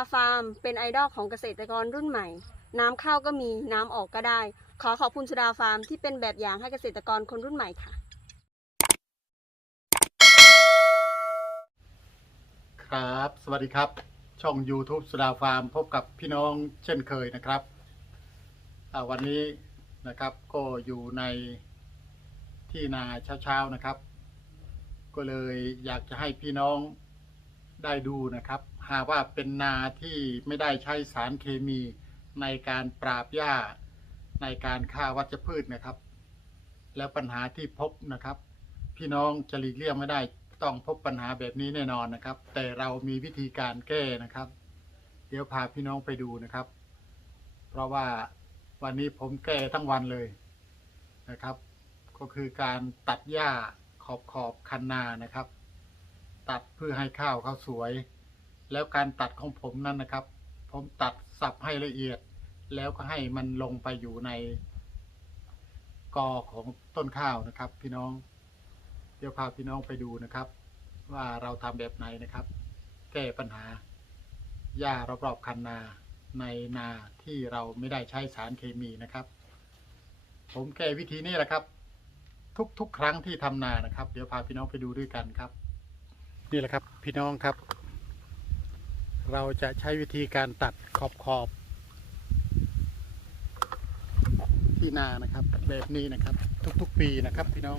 าฟาร์มเป็นไอดอลของเกษตรกรรุ่นใหม่ น้ำเข้าก็มีน้ำออกก็ได้ ขอขอบคุณสุดาฟาร์มที่เป็นแบบอย่างให้เกษตรกรคนรุ่นใหม่ค่ะ ครับ สวัสดีครับ ช่อง YouTube สุดาฟาร์ม พบกับพี่น้องเช่นเคยนะครับวันนี้นะครับก็อยู่ในที่นาเช้าๆนะครับ ก็เลยอยากจะให้พี่น้อง ได้ดูนะครับ หากว่าเป็นนาที่ไม่ได้ใช้สารเคมีในการปราบหญ้า ในการฆ่าวัชพืชนะครับ แล้วปัญหาที่พบนะครับ พี่น้องจะหลีกเลี่ยงไม่ได้ต้องพบปัญหาแบบนี้แน่นอนนะครับ แต่เรามีวิธีการแก้นะครับ เดี๋ยวพาพี่น้องไปดูนะครับ เพราะว่าวันนี้ผมแก้ทั้งวันเลยนะครับ ก็คือการตัดหญ้าขอบขอบคันนานะครับ ตัดเพื่อให้ข้าวเขาสวย แล้วการตัดของผมนั้นนะครับ ผมตัดสับให้ละเอียด แล้วก็ให้มันลงไปอยู่ใน กอของต้นข้าวนะครับ พี่น้อง เดี๋ยวพาพี่น้องไปดูนะครับ ว่าเราทำแบบไหนนะครับ แก้ปัญหาหญ้ารอบๆคันนาในนาที่เราไม่ได้ใช้สารเคมีนะครับ ผมแก้วิธีนี้แหละครับ ทุกๆ ครั้งที่ทำนานะครับ เดี๋ยวพาพี่น้องไปดูด้วยกันครับ นี่แหละครับพี่น้องครับ เราจะใช้วิธีการตัดขอบขอบที่นานะครับ แบบนี้นะครับ ทุกๆปีนะครับพี่น้อง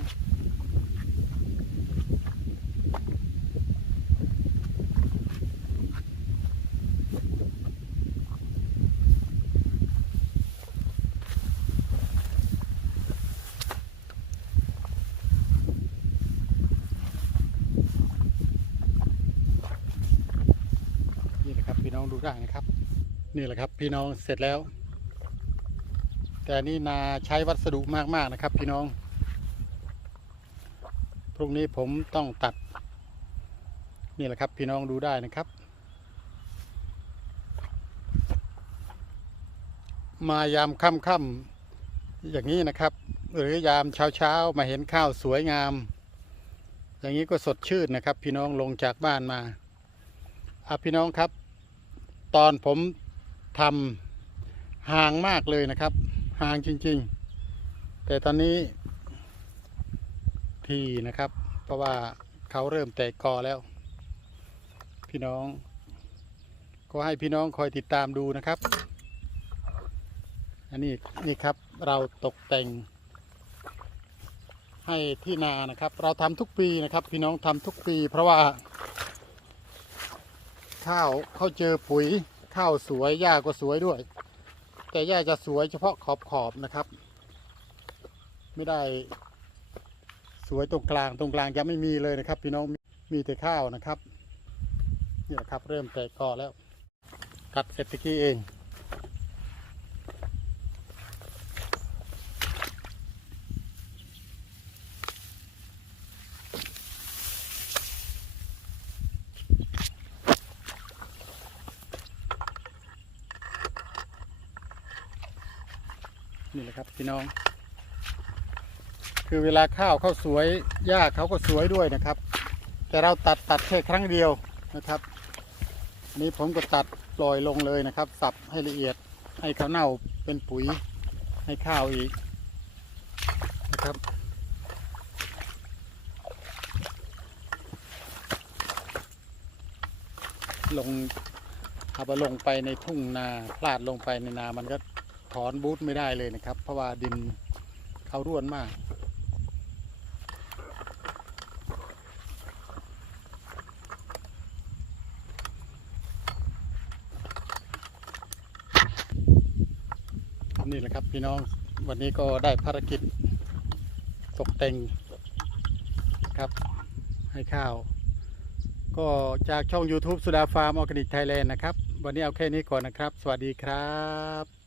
นี่แหละครับพี่น้องดู ได้นะครับ นี่แหละครับพี่น้องเสร็จแล้ว แต่นนี่นาใช้วัสดุมากๆนะครับ พี่น้องพรุ่งนี้ผมต้องตัด นี่แหละครับพี่น้องดูได้นะครับ มายามค่ำๆอย่างนี้นะครับ หรือยามเช้าๆมาเห็นข้าวสวยงาม อย่างนี้ก็สดชื่นนะครับ พี่น้องลงจากบ้านมาอะพี่น้องครับ ตอนผมทำห่างมากเลยนะครับ ห่างจริง ๆ แต่ตอนนี้ทีนะครับ เพราะว่าเขาเริ่มแตกกอแล้ว พี่น้อง ก็ให้พี่น้องคอยติดตามดูนะครับ อันนี้นี่ครับเราตกแต่ง ให้ที่นานะครับ เราทำทุกปีนะครับ พี่น้องทำทุกปี เพราะว่า ข้าวเขาเจอปุ๋ยข้าวสวยหญ้าก็สวยด้วย แต่หญ้าจะสวยเฉพาะขอบขอบนะครับ ไม่ได้ สวยตรงกลางตรงกลางจะไม่มีเลยนะครับ พี่น้องมีแต่ข้าวนะครับนี่แหละครับเริ่มแตกกอแล้วกัดเสร็จตะกี้เอง นี่แหละครับพี่น้อง คือเวลาข้าวเขาสวยหญ้าเขาก็สวยด้วยนะครับ แต่เราตัดตัดแค่ครั้งเดียวนะครับอันนี้ผมก็ตัดปล่อยลงเลยนะครับ สับให้ละเอียดให้เขาวเน่าเป็นปุ๋ยให้ข้าวอีกนะครับลงเอาไปลงไปในทุ่งนาพลาดลงไปในนามันก็ ถอนบูทไม่ได้เลยนะครับ เพราะว่าดินเขาร่วนมาก นี่แหละครับพี่น้องวันนี้ก็ได้ภารกิจตกแต่งครับให้ข้าว ก็จากช่อง YouTube สุดาฟาร์มออร์แกนิกไทยแลนด์นะครับ วันนี้เอาแค่นี้ก่อนนะครับ สวัสดีครับ